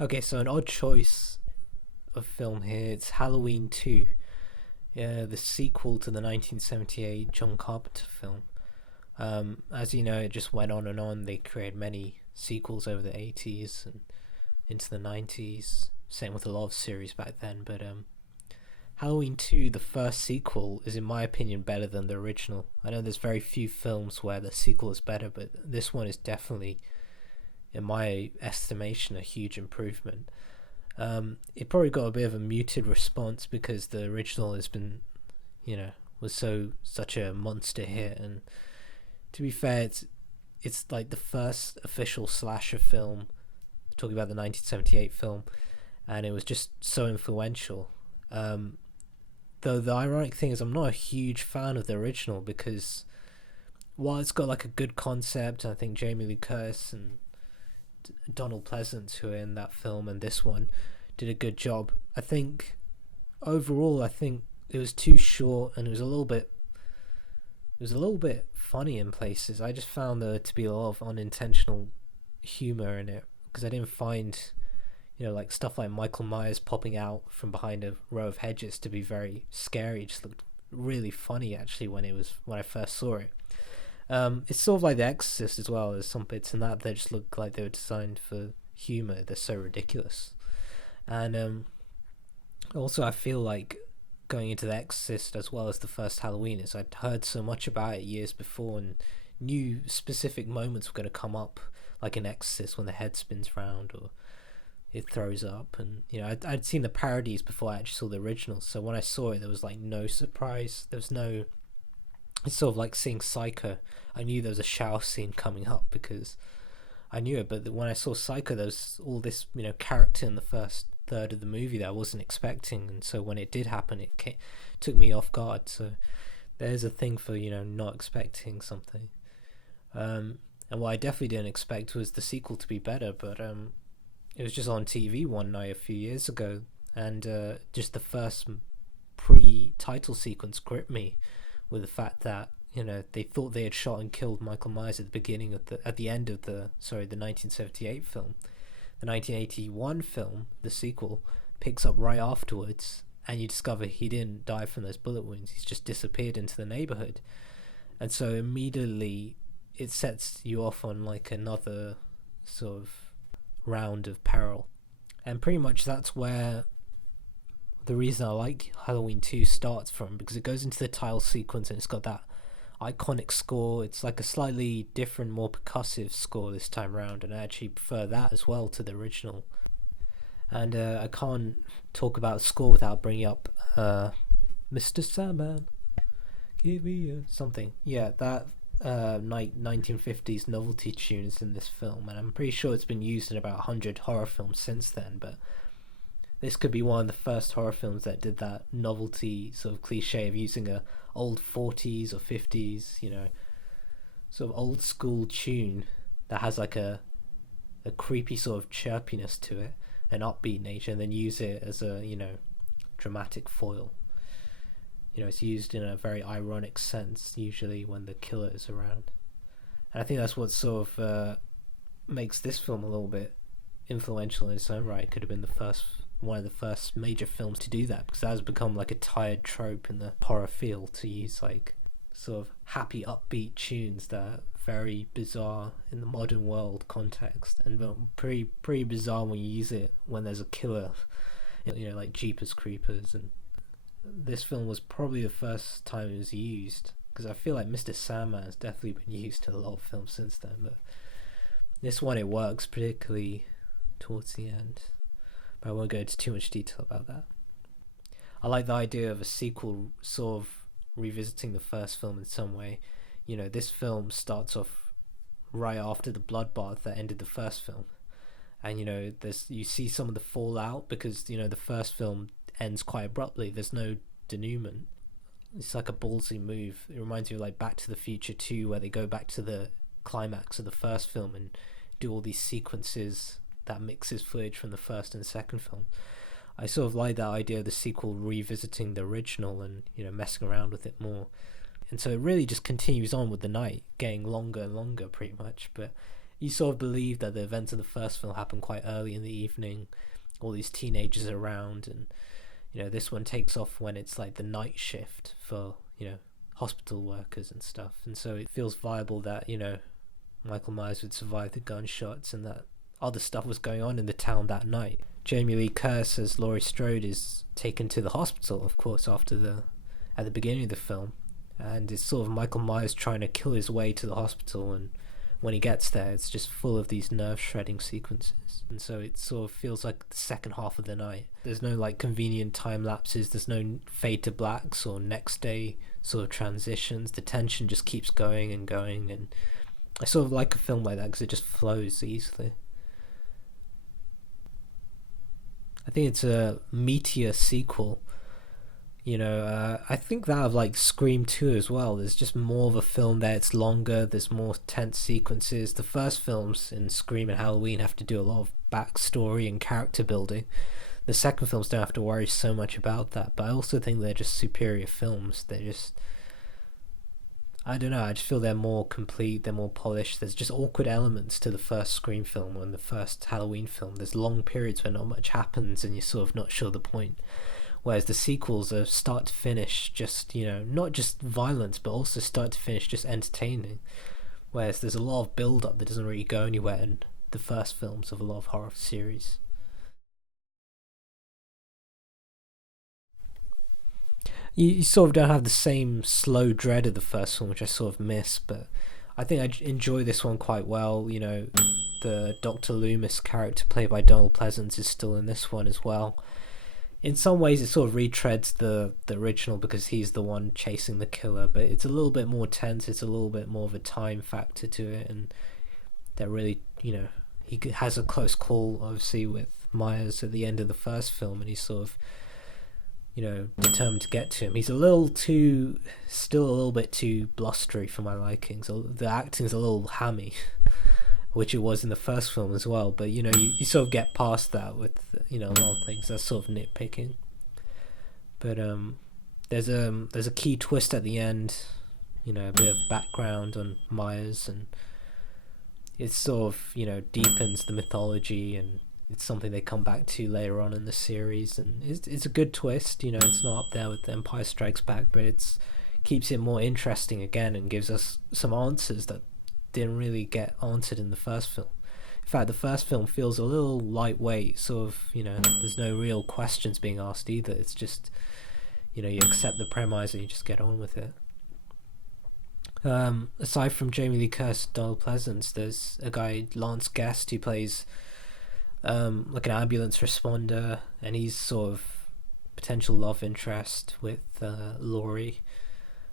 Okay, so an odd choice of film here. It's Halloween 2. Yeah, the sequel to the 1978 John Carpenter film. As you know, it just went on and on. They created many sequels over the 80s and into the 90s. Same with a lot of series back then. But Halloween 2, the first sequel, is in my opinion better than the original. I know there's very few films where the sequel is better, but this one is definitely, in my estimation, a huge improvement. It probably got a bit of a muted response because the original has been, was such a monster hit. And to be fair, it's like the first official slasher film, talking about the 1978 film, and it was just so influential. Though the ironic thing is, I'm not a huge fan of the original because while it's got like a good concept, I think Jamie Lee Curtis and Donald Pleasance, who are in that film and this one, did a good job. I think overall, it was too short and it was a little bit funny in places. I just found there to be a lot of unintentional humor in it because I didn't find, like stuff like Michael Myers popping out from behind a row of hedges to be very scary. It just looked really funny actually when I first saw it. It's sort of like The Exorcist as well. There's some bits in that just look like they were designed for humor. They're so ridiculous. And also I feel like going into The Exorcist as well as the first Halloween is I'd heard so much about it years before and knew specific moments were going to come up, like in Exorcist when the head spins round or it throws up. And I'd seen the parodies before I actually saw the original, so when I saw it there was like no surprise. It's sort of like seeing Psycho. I knew there was a shower scene coming up because I knew it, but when I saw Psycho there was all this character in the first third of the movie that I wasn't expecting, and so when it did happen it took me off guard. So there's a thing for not expecting something. And what I definitely didn't expect was the sequel to be better, but it was just on TV one night a few years ago, and just the first pre-title sequence gripped me with the fact that they thought they had shot and killed Michael Myers at the end of the 1978 film. The 1981 film, the sequel, picks up right afterwards, and you discover he didn't die from those bullet wounds. He's just disappeared into the neighborhood, and so immediately it sets you off on like another sort of round of peril. And pretty much that's where the reason I like Halloween 2 starts from, because it goes into the title sequence and it's got that iconic score. It's like a slightly different, more percussive score this time around, and I actually prefer that as well to the original. And I can't talk about score without bringing up Mr. Sandman, give me something. Yeah, that 1950s novelty tune is in this film, and I'm pretty sure it's been used in about 100 horror films since then, but this could be one of the first horror films that did that novelty sort of cliche of using a old 40s or 50s, sort of old school tune that has like a creepy sort of chirpiness to it, an upbeat nature, and then use it as a, dramatic foil. It's used in a very ironic sense, usually when the killer is around. And I think that's what sort of makes this film a little bit influential in its own right. It could have been one of the first major films to do that, because that has become like a tired trope in the horror field, to use like sort of happy upbeat tunes that are very bizarre in the modern world context, and pretty bizarre when you use it when there's a killer, like Jeepers Creepers. And this film was probably the first time it was used, because I feel like Mr. Sandman has definitely been used in a lot of films since then, but this one it works particularly towards the end. But I won't go into too much detail about that. I like the idea of a sequel sort of revisiting the first film in some way. This film starts off right after the bloodbath that ended the first film, and you see some of the fallout because the first film ends quite abruptly. There's no denouement. It's like a ballsy move. It reminds me of like Back to the Future 2, where they go back to the climax of the first film and do all these sequences that mixes footage from the first and second film. I sort of like that idea of the sequel revisiting the original and messing around with it more. And so it really just continues on with the night, getting longer and longer pretty much, but you sort of believe that the events of the first film happen quite early in the evening, all these teenagers around, and this one takes off when it's like the night shift for hospital workers and stuff, and so it feels viable that Michael Myers would survive the gunshots and that other stuff was going on in the town that night. Jamie Lee Curtis as Laurie Strode is taken to the hospital, of course, at the beginning of the film, and it's sort of Michael Myers trying to kill his way to the hospital, and when he gets there, it's just full of these nerve-shredding sequences, and so it sort of feels like the second half of the night. There's no like convenient time lapses, there's no fade to blacks or next day sort of transitions. The tension just keeps going and going, and I sort of like a film like that because it just flows easily. I think it's a meatier sequel. I think that of like Scream 2 as well. There's just more of a film there. It's longer. There's more tense sequences. The first films in Scream and Halloween have to do a lot of backstory and character building. The second films don't have to worry so much about that. But I also think they're just superior films. They're just, I don't know, I just feel they're more complete, they're more polished. There's just awkward elements to the first Scream film and the first Halloween film. There's long periods where not much happens and you're sort of not sure the point. Whereas the sequels are start to finish just, not just violence, but also start to finish just entertaining. Whereas there's a lot of build-up that doesn't really go anywhere in the first films of a lot of horror series. You sort of don't have the same slow dread of the first one, which I sort of miss, but I think I enjoy this one quite well. The Dr. Loomis character played by Donald Pleasence is still in this one as well. In some ways it sort of retreads the original because he's the one chasing the killer, but it's a little bit more tense, it's a little bit more of a time factor to it, and they're really, he has a close call obviously with Myers at the end of the first film, and he's sort of determined to get to him. He's still a little bit too blustery for my liking, so the acting's a little hammy, which it was in the first film as well, but you sort of get past that with a lot of things. That's sort of nitpicking, but there's a key twist at the end, a bit of background on Myers, and it sort of deepens the mythology, and it's something they come back to later on in the series, and it's a good twist. It's not up there with Empire Strikes Back, but it's keeps it more interesting again and gives us some answers that didn't really get answered in the first film. In fact, the first film feels a little lightweight, sort of, there's no real questions being asked either. It's just, you accept the premise and you just get on with it. Aside from Jamie Lee Curtis, Donald Pleasence, there's a guy, Lance Guest, who plays like an ambulance responder, and he's sort of potential love interest with Laurie,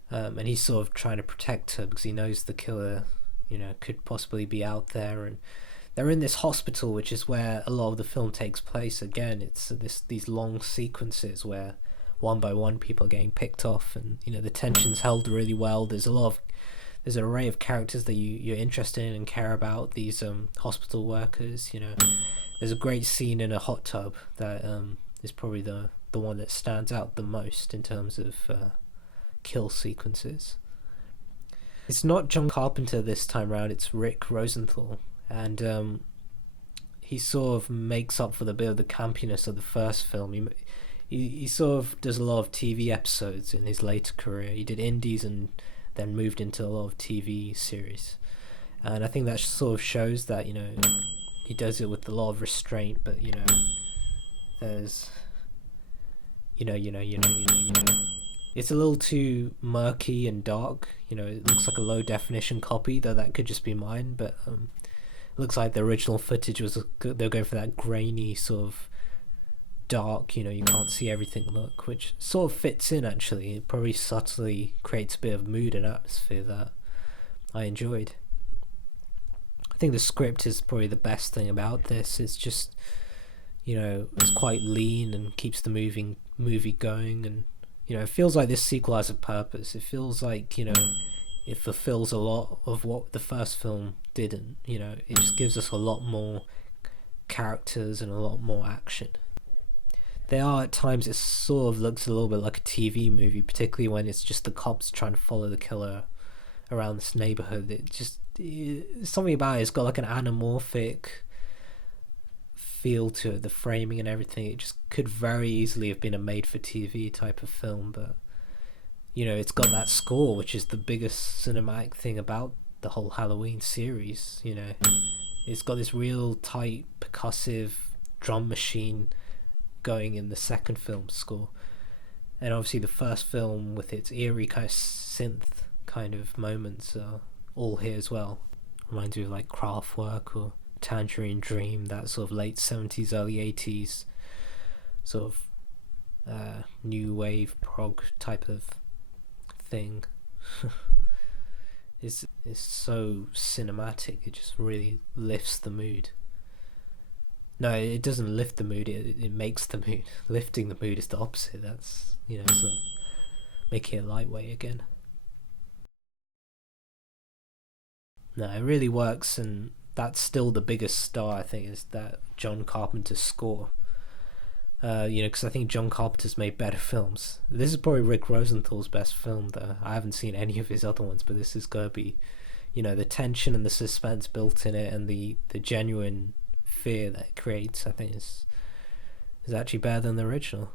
and he's sort of trying to protect her because he knows the killer could possibly be out there, and they're in this hospital, which is where a lot of the film takes place. Again, it's these long sequences where one by one people are getting picked off, and the tension's held really well. There's an array of characters that you're interested in and care about. These hospital workers, there's a great scene in a hot tub that is probably the one that stands out the most in terms of kill sequences. It's not John Carpenter this time around, it's Rick Rosenthal, and he sort of makes up for the bit of the campiness of the first film. He sort of does a lot of TV episodes in his later career. He did indies and then moved into a lot of TV series, and I think that sort of shows that he does it with a lot of restraint, but there's it's a little too murky and dark. It looks like a low definition copy, though that could just be mine, but it looks like the original footage was they're going for that grainy sort of dark, you can't see everything look, which sort of fits in actually. It probably subtly creates a bit of mood and atmosphere that I enjoyed. I think the script is probably the best thing about this. It's just it's quite lean and keeps the movie going, and it feels like this sequel has a purpose. It feels like it fulfills a lot of what the first film didn't. It just gives us a lot more characters and a lot more action. There are at times it sort of looks a little bit like a TV movie, particularly when it's just the cops trying to follow the killer around this neighborhood. Something about it's got like an anamorphic feel to it, the framing and everything. It just could very easily have been a made-for-TV type of film, but it's got that score, which is the biggest cinematic thing about the whole Halloween series. It's got this real tight percussive drum machine going in the second film score, and obviously the first film with its eerie kind of synth kind of moments are all here as well. Reminds me of like Kraftwerk or Tangerine Dream, that sort of late 70s early 80s sort of new wave prog type of thing. it's so cinematic, it just really lifts the mood. No, it doesn't lift the mood, it makes the mood. Lifting the mood is the opposite. That's sort of making it lightweight again. No, it really works, and that's still the biggest star, I think, is that John Carpenter score. Because I think John Carpenter's made better films. This is probably Rick Rosenthal's best film, though. I haven't seen any of his other ones, but this is going to be, the tension and the suspense built in it, and the genuine fear that it creates, I think is actually better than the original.